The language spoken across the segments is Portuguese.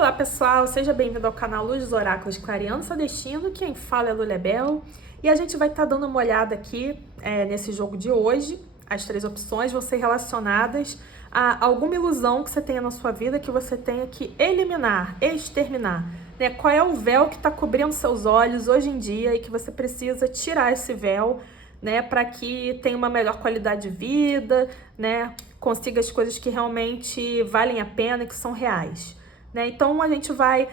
Olá pessoal, seja bem-vindo ao canal Luz dos Oráculos Clareando Seu Destino. Quem fala é Lúlia Bel e a gente vai estar dando uma olhada aqui nesse jogo de hoje. As três opções vão ser relacionadas a alguma ilusão que você tenha na sua vida que você tenha que eliminar, exterminar, né? Qual é o véu que está cobrindo seus olhos hoje em dia e que você precisa tirar esse véu, né? Para que tenha uma melhor qualidade de vida, né? Consiga as coisas que realmente valem a pena e que são reais. Né? Então a gente vai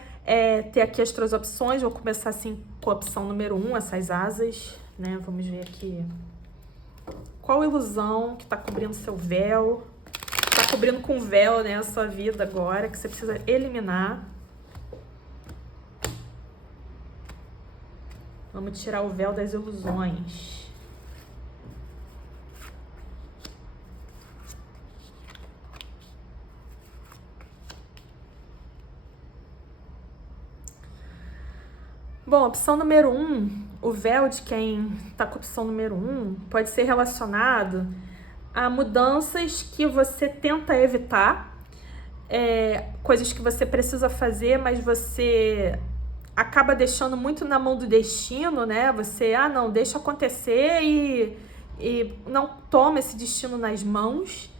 ter aqui as três opções. Vou começar assim com a opção número 1, essas asas, né? Vamos ver aqui qual ilusão que está cobrindo seu véu, está cobrindo com véu, né, a sua vida agora, que você precisa eliminar. Vamos tirar o véu das ilusões. Bom, opção número 1, o véu de quem está com a opção número 1 pode ser relacionado a mudanças que você tenta evitar, coisas que você precisa fazer, mas você acaba deixando muito na mão do destino, né? Você, não, deixa acontecer e não toma esse destino nas mãos,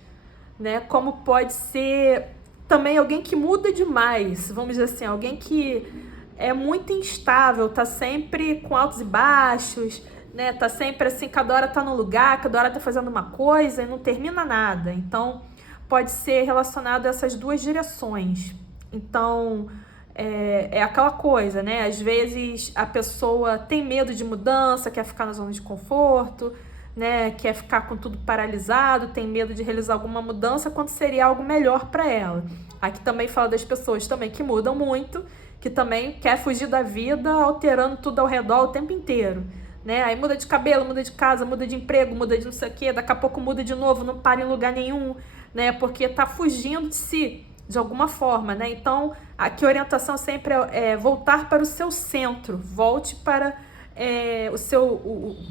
né? Como pode ser também alguém que muda demais, vamos dizer assim, alguém que é muito instável, tá sempre com altos e baixos, né? Tá sempre assim, cada hora tá num lugar, cada hora tá fazendo uma coisa e não termina nada. Então, pode ser relacionado a essas duas direções. Então, é aquela coisa, né? Às vezes a pessoa tem medo de mudança, quer ficar na zona de conforto, né? Quer ficar com tudo paralisado, tem medo de realizar alguma mudança quando seria algo melhor para ela. Aqui também fala das pessoas também que mudam muito, que também quer fugir da vida alterando tudo ao redor o tempo inteiro, né? Aí muda de cabelo, muda de casa, muda de emprego, muda de não sei o quê, daqui a pouco muda de novo, não para em lugar nenhum, né? Porque tá fugindo de si, de alguma forma, né? Então, aqui a orientação sempre é voltar para o seu centro, volte para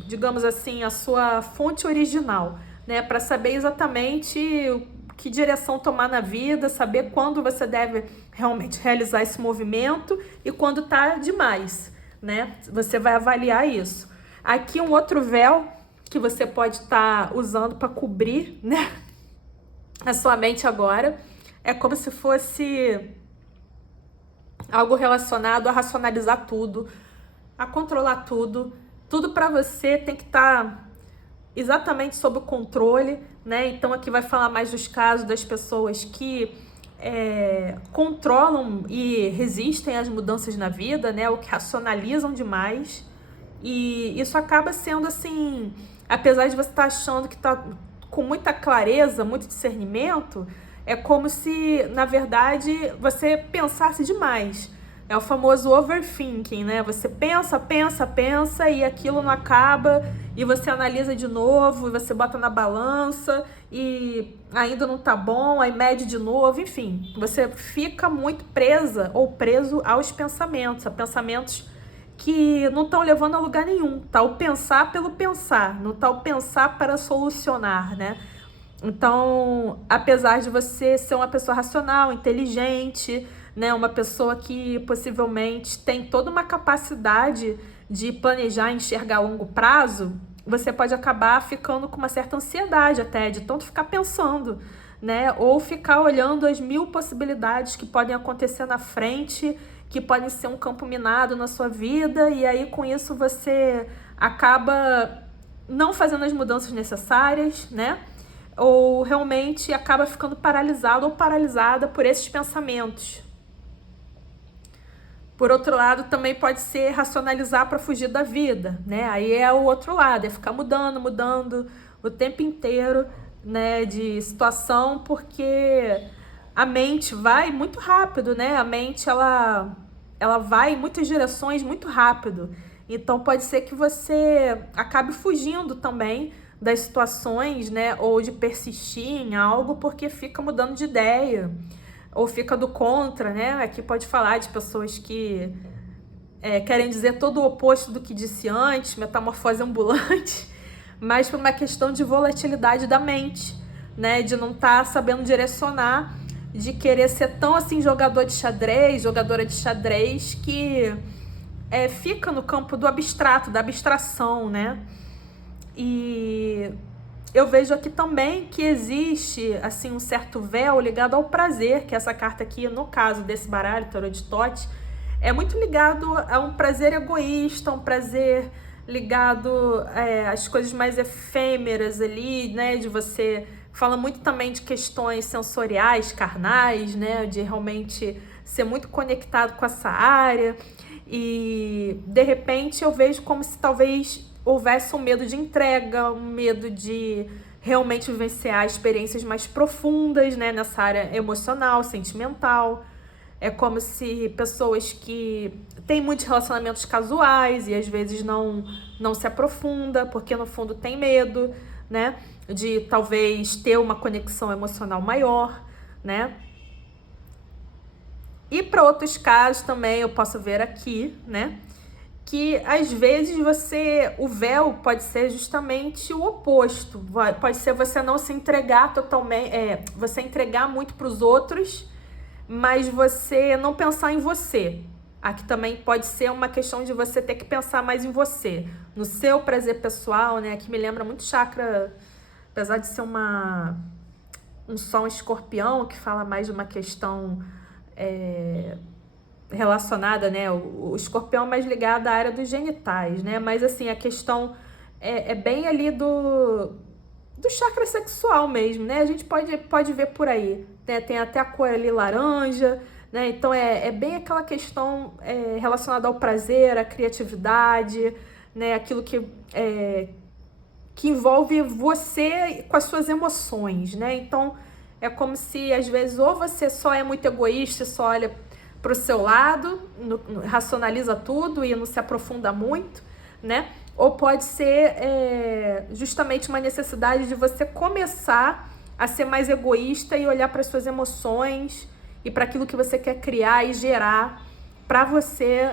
digamos assim, a sua fonte original, né? Para saber exatamente que direção tomar na vida, saber quando você deve realmente realizar esse movimento e quando tá demais, né? Você vai avaliar isso. Aqui um outro véu que você pode estar usando para cobrir, né, a sua mente agora, é como se fosse algo relacionado a racionalizar tudo, a controlar tudo. Tudo para você tem que estar exatamente sob o controle, né? Então aqui vai falar mais dos casos das pessoas que controlam e resistem às mudanças na vida, né? Ou que racionalizam demais. E isso acaba sendo assim, apesar de você estar achando que está com muita clareza, muito discernimento, é como se, na verdade, você pensasse demais. É o famoso overthinking, né? Você pensa, pensa, pensa e aquilo não acaba e você analisa de novo, e você bota na balança e ainda não tá bom, aí mede de novo, enfim. Você fica muito presa ou preso aos pensamentos, a pensamentos que não estão levando a lugar nenhum. Tá o pensar pelo pensar, não tá o pensar para solucionar, né? Então, apesar de você ser uma pessoa racional, inteligente, né, uma pessoa que possivelmente tem toda uma capacidade de planejar e enxergar a longo prazo, você pode acabar ficando com uma certa ansiedade até, de tanto ficar pensando, né, ou ficar olhando as mil possibilidades que podem acontecer na frente, que podem ser um campo minado na sua vida, e aí com isso você acaba não fazendo as mudanças necessárias, né? Ou realmente acaba ficando paralisado ou paralisada por esses pensamentos. Por outro lado, também pode ser racionalizar para fugir da vida, né? Aí é o outro lado, é ficar mudando o tempo inteiro, né, de situação, porque a mente vai muito rápido, né? A mente, ela vai em muitas direções muito rápido. Então, pode ser que você acabe fugindo também das situações, né? Ou de persistir em algo porque fica mudando de ideia. Ou fica do contra, né? Aqui pode falar de pessoas que querem dizer todo o oposto do que disse antes, metamorfose ambulante, mas por uma questão de volatilidade da mente, né? De não estar sabendo direcionar de querer ser tão assim jogador de xadrez, jogadora de xadrez, que fica no campo do abstrato, da abstração, né? E eu vejo aqui também que existe assim um certo véu ligado ao prazer, que essa carta aqui, no caso desse baralho, Tarot de Thoth, é muito ligado a um prazer egoísta, um prazer ligado às coisas mais efêmeras ali, né? De você... Fala muito também de questões sensoriais, carnais, né? De realmente ser muito conectado com essa área. E, de repente, eu vejo como se talvez houvesse um medo de entrega, um medo de realmente vivenciar experiências mais profundas, né? Nessa área emocional, sentimental. É como se pessoas que têm muitos relacionamentos casuais e às vezes não se aprofunda, porque no fundo tem medo, né? De talvez ter uma conexão emocional maior, né? E para outros casos também eu posso ver aqui, né? Que às vezes o véu pode ser justamente o oposto. Pode ser você não se entregar totalmente, você entregar muito para os outros, mas você não pensar em você. Aqui também pode ser uma questão de você ter que pensar mais em você, no seu prazer pessoal, né? Aqui me lembra muito chakra, apesar de ser um sol escorpião, que fala mais de uma questão relacionada, né? O escorpião é mais ligado à área dos genitais, né? Mas assim, a questão é bem ali do chakra sexual mesmo, né? A gente pode ver por aí, né? Tem até a cor ali laranja, né? Então é bem aquela questão relacionada ao prazer, à criatividade, né? Aquilo que envolve você com as suas emoções, né? Então é como se às vezes ou você só é muito egoísta, só olha para o seu lado, racionaliza tudo e não se aprofunda muito, né? Ou pode ser justamente uma necessidade de você começar a ser mais egoísta e olhar para as suas emoções e para aquilo que você quer criar e gerar para você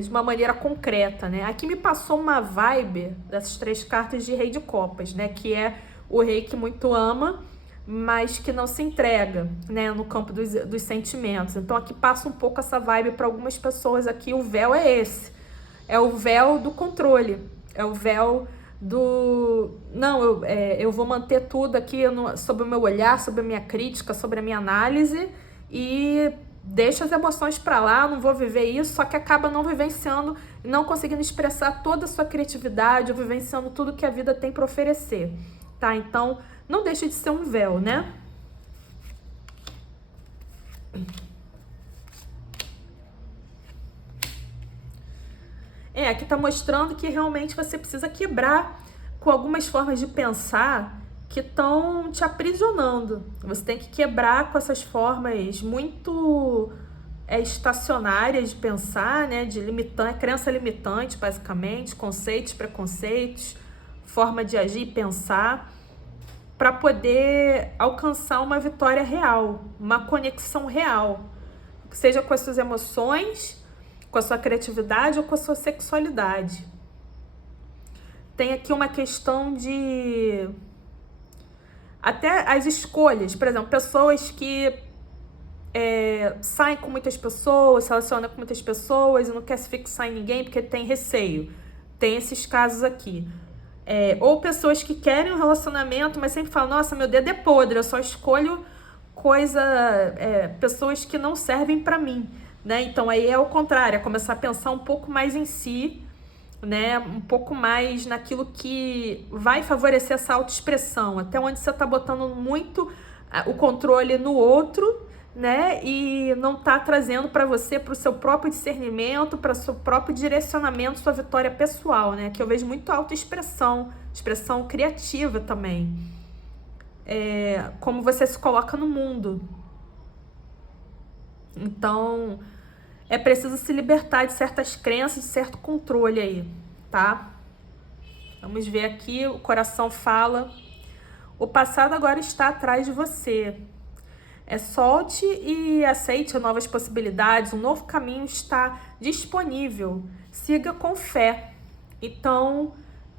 de uma maneira concreta, né? Aqui me passou uma vibe dessas 3 cartas de Rei de Copas, né? Que é o rei que muito ama, mas que não se entrega, né? No campo dos sentimentos. Então aqui passa um pouco essa vibe para algumas pessoas aqui. O véu é esse. É o véu do controle. É o véu do... Não, eu vou manter tudo aqui sobre o meu olhar, sobre a minha crítica, sobre a minha análise e deixa as emoções para lá, não vou viver isso, só que acaba não vivenciando, não conseguindo expressar toda a sua criatividade, ou vivenciando tudo que a vida tem para oferecer, tá? Então, não deixa de ser um véu, né? Aqui tá mostrando que realmente você precisa quebrar com algumas formas de pensar que estão te aprisionando. Você tem que quebrar com essas formas muito estacionárias de pensar, né? De crença limitante, basicamente, conceitos, preconceitos, forma de agir e pensar, para poder alcançar uma vitória real, uma conexão real, seja com as suas emoções, com a sua criatividade ou com a sua sexualidade. Tem aqui uma questão de... Até as escolhas, por exemplo, pessoas que saem com muitas pessoas, se relacionam com muitas pessoas e não quer se fixar em ninguém porque tem receio. Tem esses casos aqui. Ou pessoas que querem um relacionamento, mas sempre falam, nossa, meu dedo é podre, eu só escolho pessoas que não servem pra mim, né? Então aí é o contrário, é começar a pensar um pouco mais em si, né? Um pouco mais naquilo que vai favorecer essa autoexpressão, até onde você tá botando muito o controle no outro, né? E não tá trazendo para você, para o seu próprio discernimento, para o seu próprio direcionamento, sua vitória pessoal, né? Que eu vejo muito autoexpressão, expressão criativa também. Como você se coloca no mundo. Então, é preciso se libertar de certas crenças, de certo controle aí, tá? Vamos ver aqui, o coração fala. O passado agora está atrás de você. Solte e aceite novas possibilidades, um novo caminho está disponível. Siga com fé. Então,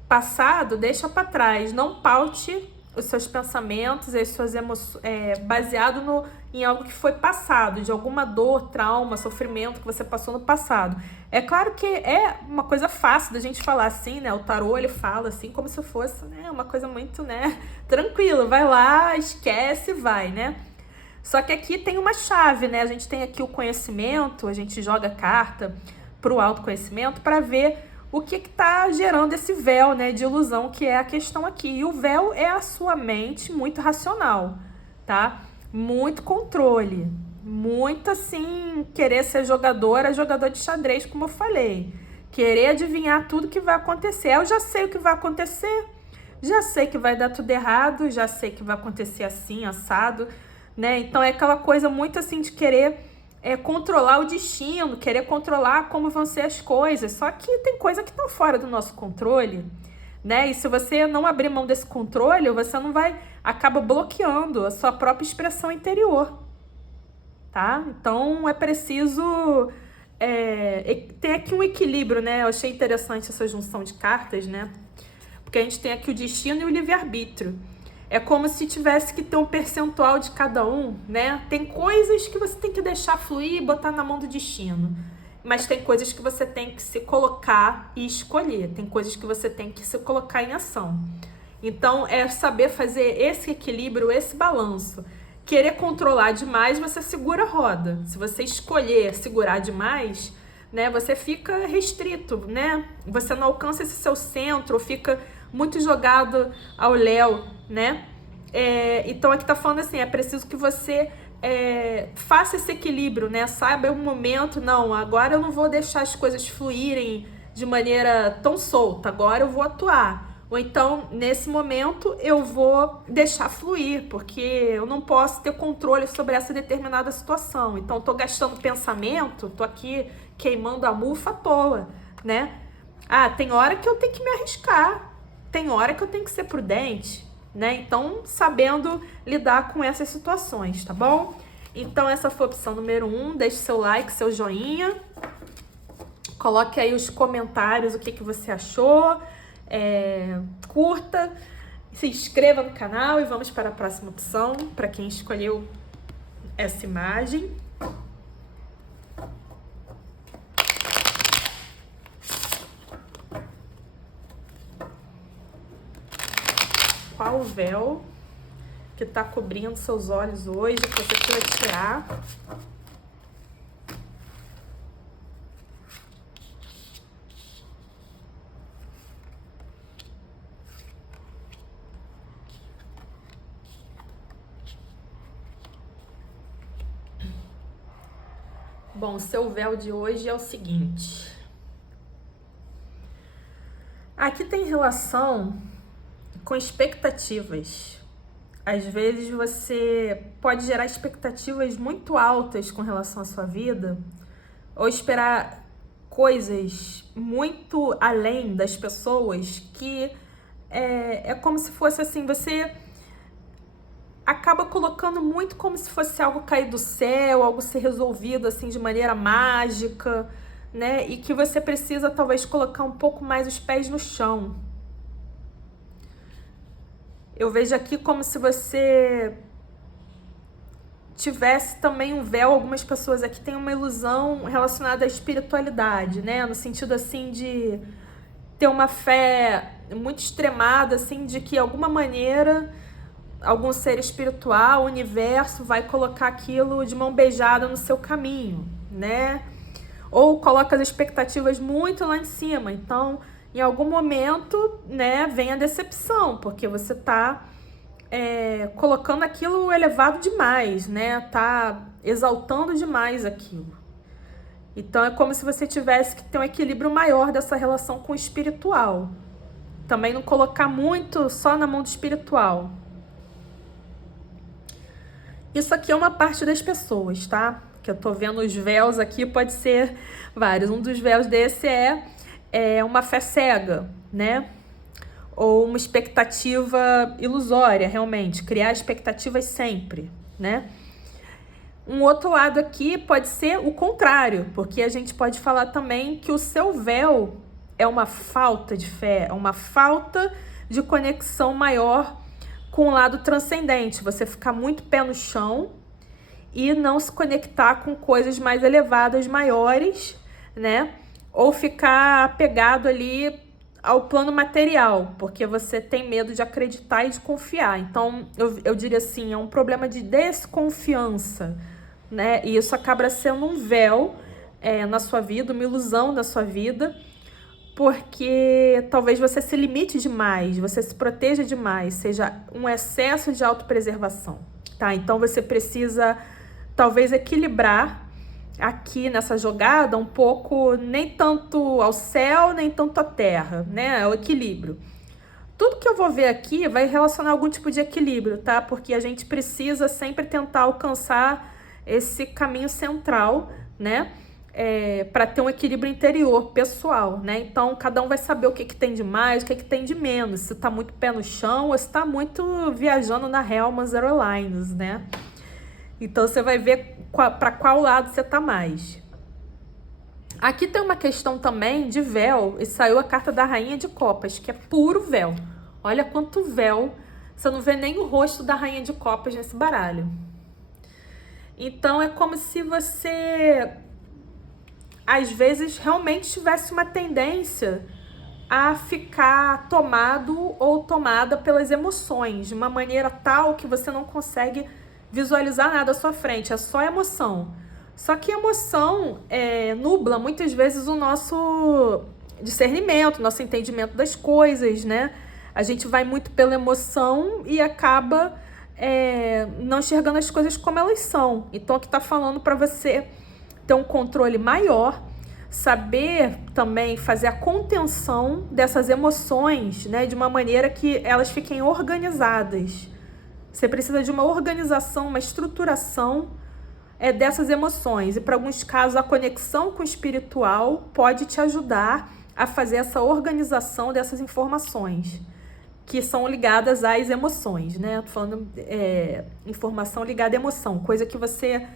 passado, deixa para trás. Não paute os seus pensamentos, as suas emoções, baseado em algo que foi passado, de alguma dor, trauma, sofrimento que você passou no passado. É claro que é uma coisa fácil da gente falar assim, né? O tarô, ele fala assim como se fosse, né, uma coisa muito, né, tranquilo. Vai lá, esquece, vai, né? Só que aqui tem uma chave, né? A gente tem aqui o conhecimento, a gente joga carta pro autoconhecimento para ver o que está gerando esse véu, né, de ilusão, que é a questão aqui. E o véu é a sua mente muito racional, tá? Muito controle, muito assim, querer ser jogador de xadrez, como eu falei. Querer adivinhar tudo que vai acontecer. Eu já sei o que vai acontecer, já sei que vai dar tudo errado, já sei que vai acontecer assim, assado, né? Então é aquela coisa muito assim de querer controlar o destino, querer controlar como vão ser as coisas. Só que tem coisa que estão fora do nosso controle, né? E se você não abrir mão desse controle, você não vai, acaba bloqueando a sua própria expressão interior, tá? Então é preciso ter aqui um equilíbrio, né? Eu achei interessante essa junção de cartas, né? Porque a gente tem aqui o destino e o livre-arbítrio. É como se tivesse que ter um percentual de cada um, né? Tem coisas que você tem que deixar fluir e botar na mão do destino. Mas tem coisas que você tem que se colocar e escolher. Tem coisas que você tem que se colocar em ação. Então, é saber fazer esse equilíbrio, esse balanço. Querer controlar demais, você segura a roda. Se você escolher segurar demais, né, você fica restrito, né? Você não alcança esse seu centro, fica muito jogado ao léu, né? Então aqui tá falando assim, é preciso que você faça esse equilíbrio, né? Saiba um momento, não, agora eu não vou deixar as coisas fluírem de maneira tão solta, agora eu vou atuar. Ou então, nesse momento, eu vou deixar fluir, porque eu não posso ter controle sobre essa determinada situação. Então, tô gastando pensamento, tô aqui queimando a mufa à toa, né? Ah, tem hora que eu tenho que me arriscar, tem hora que eu tenho que ser prudente, né? Então, sabendo lidar com essas situações, tá bom? Então, essa foi a opção número 1. Deixe seu like, seu joinha. Coloque aí os comentários, o que você achou. Curta, se inscreva no canal e vamos para a próxima opção, para quem escolheu essa imagem. Qual o véu que está cobrindo seus olhos hoje, que você precisa tirar? Bom, o seu véu de hoje é o seguinte. Aqui tem relação com expectativas. Às vezes você pode gerar expectativas muito altas com relação à sua vida, ou esperar coisas muito além das pessoas, que é como se fosse assim, você acaba colocando muito como se fosse algo cair do céu, algo ser resolvido assim de maneira mágica, né? E que você precisa talvez colocar um pouco mais os pés no chão. Eu vejo aqui como se você tivesse também um véu. Algumas pessoas aqui têm uma ilusão relacionada à espiritualidade, né? No sentido assim de ter uma fé muito extremada, assim, de que de alguma maneira algum ser espiritual, o universo, vai colocar aquilo de mão beijada no seu caminho, né? Ou coloca as expectativas muito lá em cima. Então, em algum momento, né, vem a decepção, porque você tá colocando aquilo elevado demais, né? Tá exaltando demais aquilo. Então, é como se você tivesse que ter um equilíbrio maior dessa relação com o espiritual. Também não colocar muito só na mão do espiritual. Isso aqui é uma parte das pessoas, tá? Que eu tô vendo os véus aqui, pode ser vários. Um dos véus desse é uma fé cega, né? Ou uma expectativa ilusória, realmente. Criar expectativas sempre, né? Um outro lado aqui pode ser o contrário, porque a gente pode falar também que o seu véu é uma falta de fé, é uma falta de conexão maior com o lado transcendente, você ficar muito pé no chão e não se conectar com coisas mais elevadas, maiores, né? Ou ficar apegado ali ao plano material, porque você tem medo de acreditar e de confiar. Então, eu diria assim, é um problema de desconfiança, né? E isso acaba sendo um véu na sua vida, uma ilusão na sua vida, porque talvez você se limite demais, você se proteja demais, seja um excesso de autopreservação, tá? Então, você precisa, talvez, equilibrar aqui nessa jogada um pouco, nem tanto ao céu, nem tanto à terra, né? É o equilíbrio. Tudo que eu vou ver aqui vai relacionar algum tipo de equilíbrio, tá? Porque a gente precisa sempre tentar alcançar esse caminho central, né? Para ter um equilíbrio interior, pessoal, né? Então, cada um vai saber o que tem de mais, o que tem de menos. Se tá muito pé no chão ou se tá muito viajando na Hellmann's Airlines, né? Então, você vai ver para qual lado você tá mais. Aqui tem uma questão também de véu, e saiu a carta da Rainha de Copas, que é puro véu. Olha quanto véu, você não vê nem o rosto da Rainha de Copas nesse baralho. Então, é como se você, às vezes, realmente tivesse uma tendência a ficar tomado ou tomada pelas emoções, de uma maneira tal que você não consegue visualizar nada à sua frente, é só emoção. Só que a emoção nubla muitas vezes o nosso discernimento, o nosso entendimento das coisas, né? A gente vai muito pela emoção e acaba não enxergando as coisas como elas são. Então, aqui tá falando para você ter um controle maior, saber também fazer a contenção dessas emoções, né? De uma maneira que elas fiquem organizadas. Você precisa de uma organização, uma estruturação dessas emoções. E para alguns casos, a conexão com o espiritual pode te ajudar a fazer essa organização dessas informações que são ligadas às emoções, né? Tô falando informação ligada à emoção, coisa que você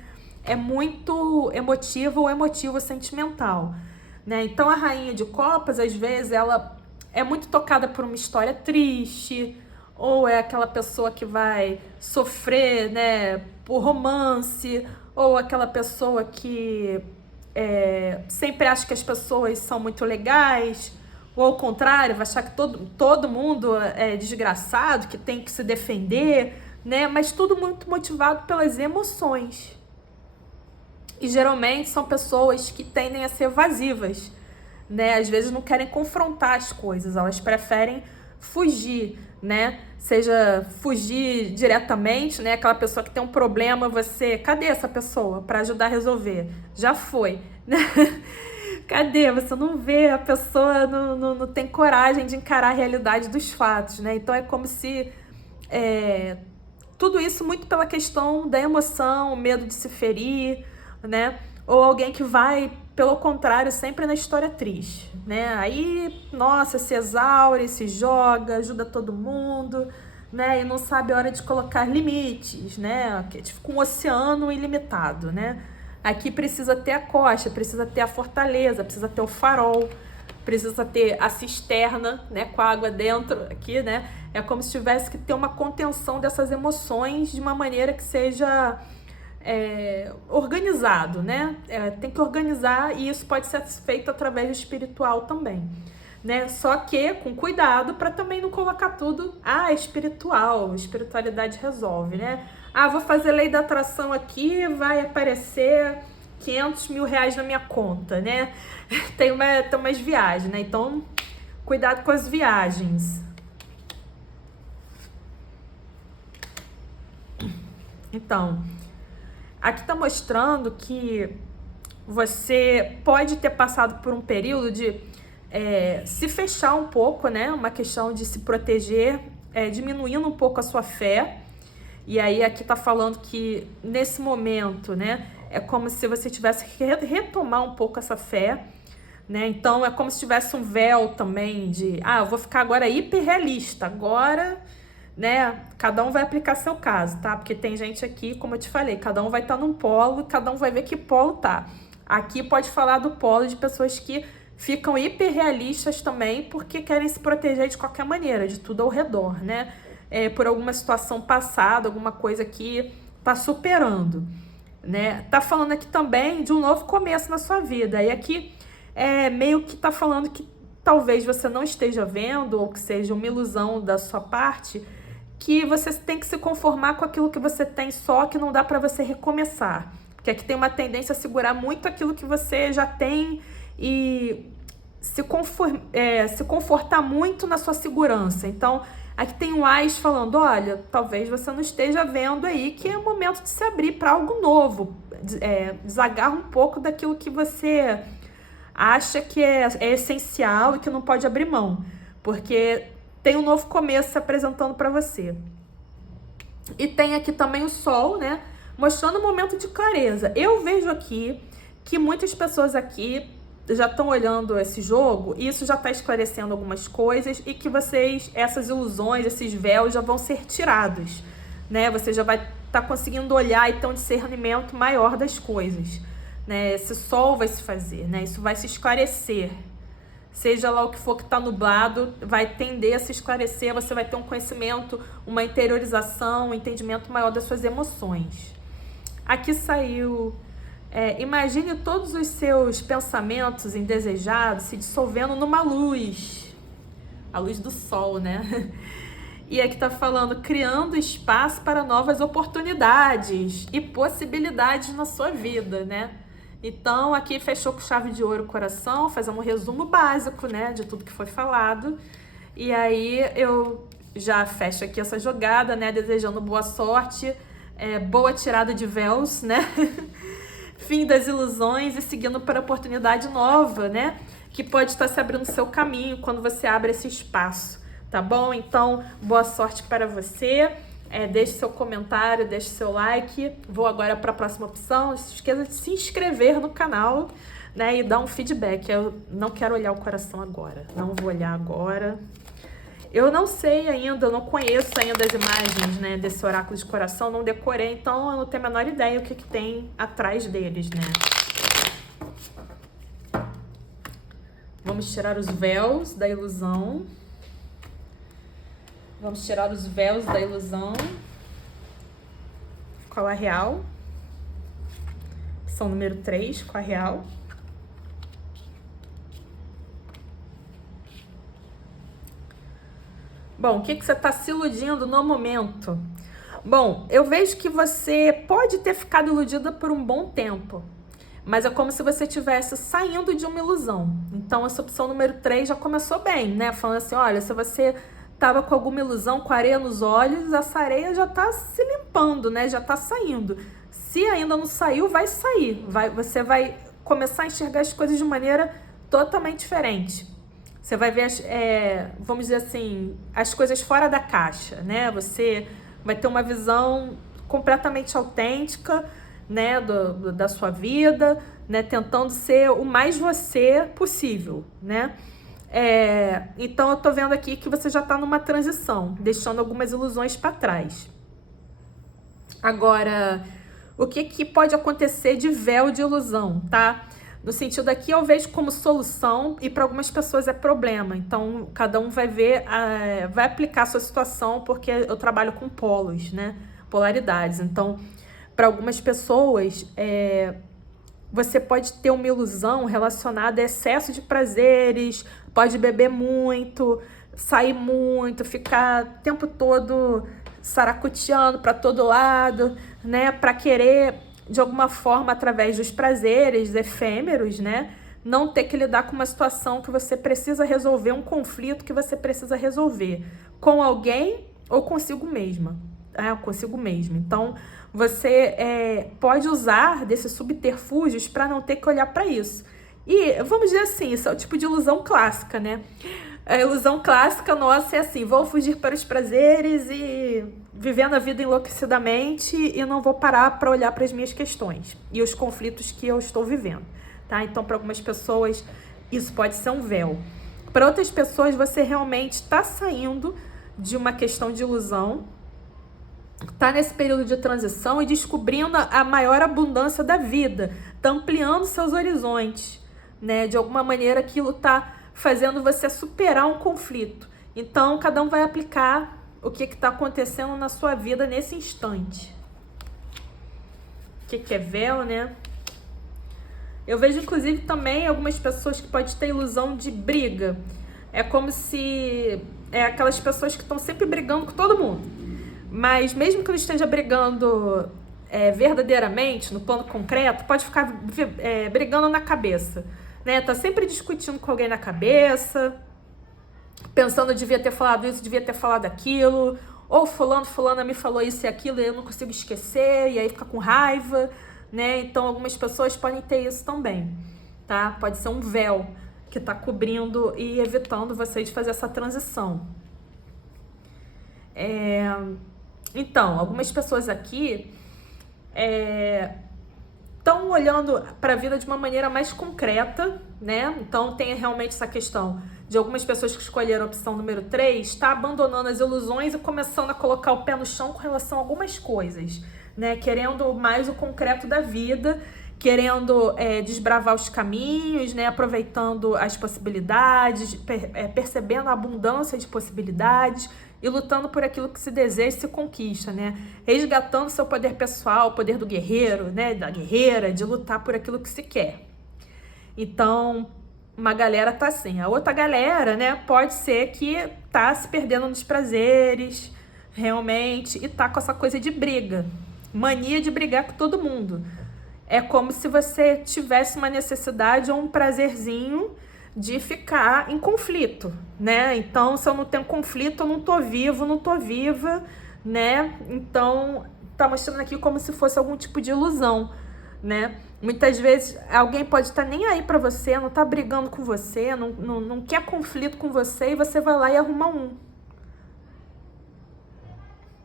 é muito emotivo ou emotivo sentimental, né? Então, a Rainha de Copas, às vezes, ela é muito tocada por uma história triste, ou é aquela pessoa que vai sofrer, né, por romance, ou aquela pessoa que sempre acha que as pessoas são muito legais, ou ao contrário, vai achar que todo mundo é desgraçado, que tem que se defender, né? Mas tudo muito motivado pelas emoções. E geralmente são pessoas que tendem a ser evasivas, né? Às vezes não querem confrontar as coisas, elas preferem fugir, né? Seja fugir diretamente, né? Aquela pessoa que tem um problema, cadê essa pessoa para ajudar a resolver? Já foi, né? Cadê? Você não vê, a pessoa não tem coragem de encarar a realidade dos fatos, né? Então é como se tudo isso muito pela questão da emoção, o medo de se ferir, né? Ou alguém que vai, pelo contrário, sempre na história triste, né? Aí, nossa, se exaure, se joga, ajuda todo mundo, né? E não sabe a hora de colocar limites, né? Que é tipo um oceano ilimitado, né? Aqui precisa ter a costa, precisa ter a fortaleza, precisa ter o farol, precisa ter a cisterna, né? Com a água dentro aqui, né? É como se tivesse que ter uma contenção dessas emoções de uma maneira que seja organizado, né? Tem que organizar, e isso pode ser feito através do espiritual também, né? Só que com cuidado para também não colocar tudo espiritual, espiritualidade resolve, né? Vou fazer lei da atração aqui, vai aparecer 500 mil reais na minha conta, né? Tem umas viagens, né? Então, cuidado com as viagens. Então, aqui tá mostrando que você pode ter passado por um período de se fechar um pouco, né? Uma questão de se proteger, diminuindo um pouco a sua fé. E aí aqui tá falando que nesse momento, né? É como se você tivesse que retomar um pouco essa fé, né? Então é como se tivesse um véu também de, eu vou ficar agora hiperrealista, agora, né? Cada um vai aplicar seu caso, tá? Porque tem gente aqui, como eu te falei, cada um vai estar num polo, cada um vai ver que polo tá. Aqui pode falar do polo de pessoas que ficam hiperrealistas também, porque querem se proteger de qualquer maneira, de tudo ao redor, né? por alguma situação passada, alguma coisa que tá superando, né? Tá falando aqui também de um novo começo na sua vida. E aqui meio que tá falando que talvez você não esteja vendo, ou que seja uma ilusão da sua parte, que você tem que se conformar com aquilo que você tem só, que não dá para você recomeçar. Porque aqui tem uma tendência a segurar muito aquilo que você já tem e se confortar muito na sua segurança. Então, aqui tem um AIS falando, olha, talvez você não esteja vendo aí que é o momento de se abrir para algo novo. Desagarra um pouco daquilo que você acha que é essencial e que não pode abrir mão. Porque tem um novo começo se apresentando para você. E tem aqui também o Sol, né? Mostrando um momento de clareza. Eu vejo aqui que muitas pessoas aqui já estão olhando esse jogo e isso já está esclarecendo algumas coisas e que essas ilusões, esses véus já vão ser tirados, né? Você já vai estar conseguindo olhar e ter um discernimento maior das coisas, né? Esse sol vai se fazer, né? Isso vai se esclarecer. Seja lá o que for que está nublado, vai tender a se esclarecer, você vai ter um conhecimento, uma interiorização, um entendimento maior das suas emoções. Aqui saiu... imagine todos os seus pensamentos indesejados se dissolvendo numa luz. A luz do sol, né? E aqui tá falando, criando espaço para novas oportunidades e possibilidades na sua vida, né? Então, aqui fechou com chave de ouro o coração, fazendo um resumo básico, né, de tudo que foi falado. E aí, eu já fecho aqui essa jogada, né, desejando boa sorte, boa tirada de véus, né? Fim das ilusões e seguindo para a oportunidade nova, né? Que pode estar se abrindo no seu caminho quando você abre esse espaço, tá bom? Então, boa sorte para você. Deixe seu comentário, deixe seu like. Vou agora para a próxima opção. Não se esqueça de se inscrever no canal, né? E dar um feedback. Eu não quero olhar o coração agora. Não vou olhar agora. Eu não sei ainda, eu não conheço ainda as imagens, né, desse oráculo de coração, não decorei, então eu não tenho a menor ideia o que tem atrás deles, né. Vamos tirar os véus da ilusão. Vamos tirar os véus da ilusão. Qual a real? Opção número 3, qual a real? Bom, o que você está se iludindo no momento? Bom, eu vejo que você pode ter ficado iludida por um bom tempo, mas é como se você estivesse saindo de uma ilusão. Então, essa opção número 3 já começou bem, né? Falando assim, olha, se você estava com alguma ilusão, com areia nos olhos, essa areia já está se limpando, né? Já está saindo. Se ainda não saiu, vai sair. Você vai começar a enxergar as coisas de maneira totalmente diferente. Você vai ver, vamos dizer assim, as coisas fora da caixa, né? Você vai ter uma visão completamente autêntica, né, da sua vida, né? Tentando ser o mais você possível, né? Então, eu tô vendo aqui que você já tá numa transição, deixando algumas ilusões para trás. Agora, o que pode acontecer de véu de ilusão, tá? No sentido aqui, eu vejo como solução e para algumas pessoas é problema. Então, cada um vai ver, vai aplicar a sua situação, porque eu trabalho com polos, né? Polaridades. Então, para algumas pessoas, você pode ter uma ilusão relacionada a excesso de prazeres, pode beber muito, sair muito, ficar o tempo todo saracoteando para todo lado, né? Para querer, de alguma forma, através dos prazeres efêmeros, né? Não ter que lidar com uma situação que você precisa resolver, um conflito que você precisa resolver com alguém ou consigo mesma, consigo mesmo. Então, você pode usar desses subterfúgios para não ter que olhar para isso. E, vamos dizer assim, isso é o tipo de ilusão clássica, né? A ilusão clássica nossa é assim, vou fugir para os prazeres e vivendo a vida enlouquecidamente e não vou parar para olhar para as minhas questões e os conflitos que eu estou vivendo, tá? Então, para algumas pessoas, isso pode ser um véu. Para outras pessoas, você realmente está saindo de uma questão de ilusão, está nesse período de transição e descobrindo a maior abundância da vida, está ampliando seus horizontes, né? De alguma maneira, aquilo está fazendo você superar um conflito. Então, cada um vai aplicar o que está acontecendo na sua vida nesse instante. O que é véu, né? Eu vejo, inclusive, também algumas pessoas que podem ter ilusão de briga. É como se... É aquelas pessoas que estão sempre brigando com todo mundo. Mas mesmo que não esteja brigando verdadeiramente, no plano concreto, pode ficar brigando na cabeça. Né? Tá sempre discutindo com alguém na cabeça, pensando, devia ter falado isso, devia ter falado aquilo, ou fulana me falou isso e aquilo e eu não consigo esquecer, e aí fica com raiva, né? Então algumas pessoas podem ter isso também, tá? Pode ser um véu que tá cobrindo e evitando você de fazer essa transição. Então, algumas pessoas aqui estão olhando para a vida de uma maneira mais concreta, né? Então tem realmente essa questão de algumas pessoas que escolheram a opção número 3, está abandonando as ilusões e começando a colocar o pé no chão com relação a algumas coisas, né? Querendo mais o concreto da vida, querendo desbravar os caminhos, né? Aproveitando as possibilidades, percebendo a abundância de possibilidades e lutando por aquilo que se deseja e se conquista, né? Resgatando seu poder pessoal, o poder do guerreiro, né? Da guerreira, de lutar por aquilo que se quer. Então, uma galera tá assim. A outra galera, né? Pode ser que tá se perdendo nos prazeres, realmente, e tá com essa coisa de briga. Mania de brigar com todo mundo. É como se você tivesse uma necessidade ou um prazerzinho de ficar em conflito, né? Então, se eu não tenho conflito, eu não tô vivo, não tô viva, né? Então, tá mostrando aqui como se fosse algum tipo de ilusão, né? Muitas vezes, alguém pode estar nem aí pra você, não tá brigando com você, não quer conflito com você, e você vai lá e arruma um.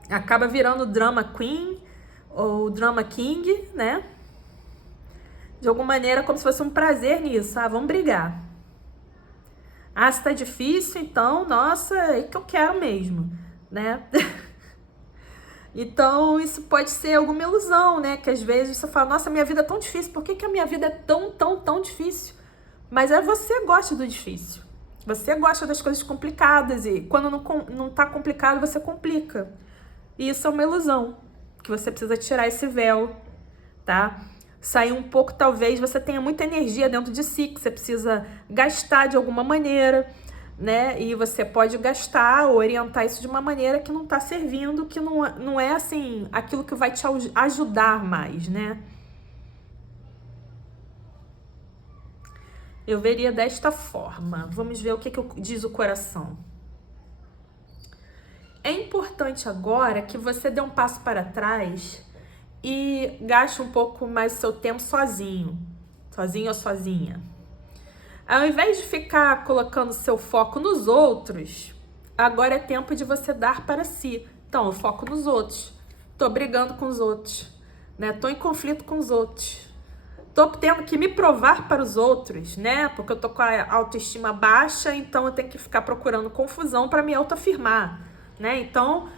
Acaba virando drama queen ou drama king, né? De alguma maneira, como se fosse um prazer nisso. Ah, vamos brigar. Ah, se tá difícil, então, nossa, é que eu quero mesmo, né? Então, isso pode ser alguma ilusão, né? Que às vezes você fala, nossa, minha vida é tão difícil, por que a minha vida é tão difícil? Mas você gosta do difícil. Você gosta das coisas complicadas e quando não tá complicado, você complica. E isso é uma ilusão, que você precisa tirar esse véu, tá? Sair um pouco, talvez você tenha muita energia dentro de si, que você precisa gastar de alguma maneira, né? E você pode gastar ou orientar isso de uma maneira que não tá servindo, que não é assim, aquilo que vai te ajudar mais, né? Eu veria desta forma. Vamos ver o que diz o coração. É importante agora que você dê um passo para trás e gaste um pouco mais do seu tempo sozinho ou sozinha. Ao invés de ficar colocando seu foco nos outros, agora é tempo de você dar para si. Então, eu foco nos outros. Tô brigando com os outros, né? Tô em conflito com os outros. Tô tendo que me provar para os outros, né? Porque eu tô com a autoestima baixa, então eu tenho que ficar procurando confusão para me autoafirmar, né? Então,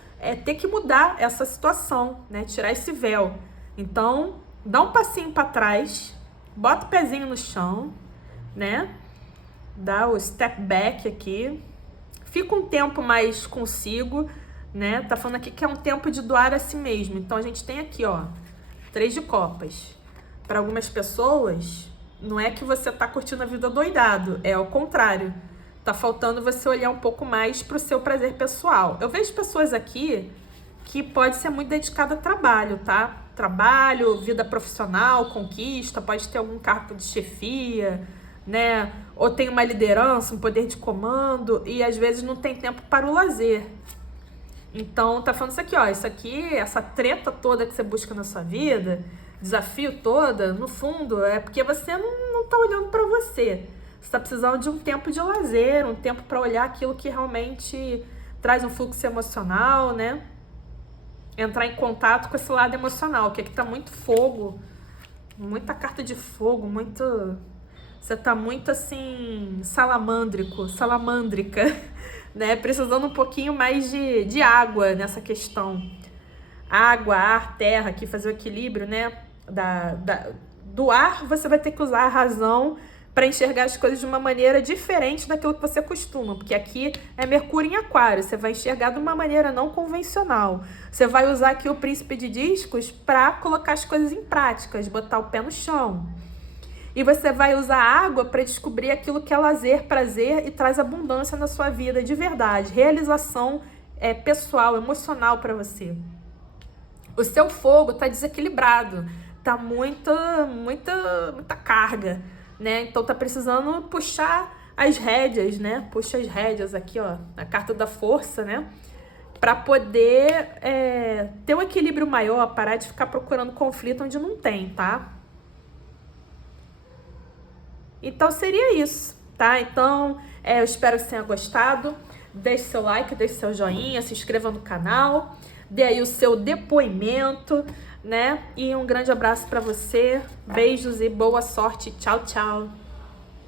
ter que mudar essa situação, né? Tirar esse véu. Então, dá um passinho para trás, bota o pezinho no chão, né? Dá o step back aqui. Fica um tempo mais consigo, né? Tá falando aqui que é um tempo de doar a si mesmo. Então, a gente tem aqui, ó, 3 de copas. Para algumas pessoas, não é que você tá curtindo a vida doidado, é ao contrário. Tá faltando você olhar um pouco mais pro seu prazer pessoal. Eu vejo pessoas aqui que pode ser muito dedicada a trabalho, tá? Trabalho, vida profissional, conquista, pode ter algum cargo de chefia, né? Ou tem uma liderança, um poder de comando e às vezes não tem tempo para o lazer. Então, tá falando isso aqui, ó. Isso aqui, essa treta toda que você busca na sua vida, desafio toda, no fundo, é porque você não tá olhando para você. Você tá precisando de um tempo de lazer, um tempo para olhar aquilo que realmente traz um fluxo emocional, né? Entrar em contato com esse lado emocional, que aqui tá muito fogo, muita carta de fogo, muito... Você tá muito assim, salamândrica, né? Precisando um pouquinho mais de água nessa questão. Água, ar, terra, aqui fazer o equilíbrio, né? Do ar, você vai ter que usar a razão para enxergar as coisas de uma maneira diferente daquilo que você costuma, porque aqui é Mercúrio em Aquário, você vai enxergar de uma maneira não convencional. Você vai usar aqui o Príncipe de Discos para colocar as coisas em práticas, botar o pé no chão. E você vai usar a água para descobrir aquilo que é lazer, prazer e traz abundância na sua vida de verdade, realização pessoal, emocional para você. O seu fogo está desequilibrado, tá muita carga, né? Então tá precisando puxar as rédeas, né? Puxa as rédeas aqui, ó, a carta da força, né? Para poder ter um equilíbrio maior, parar de ficar procurando conflito onde não tem, tá? Então seria isso, tá? Então eu espero que você tenha gostado. Deixe seu like, deixe seu joinha, se inscreva no canal, dê aí o seu depoimento, né? E um grande abraço para você, beijos e boa sorte. Tchau, tchau.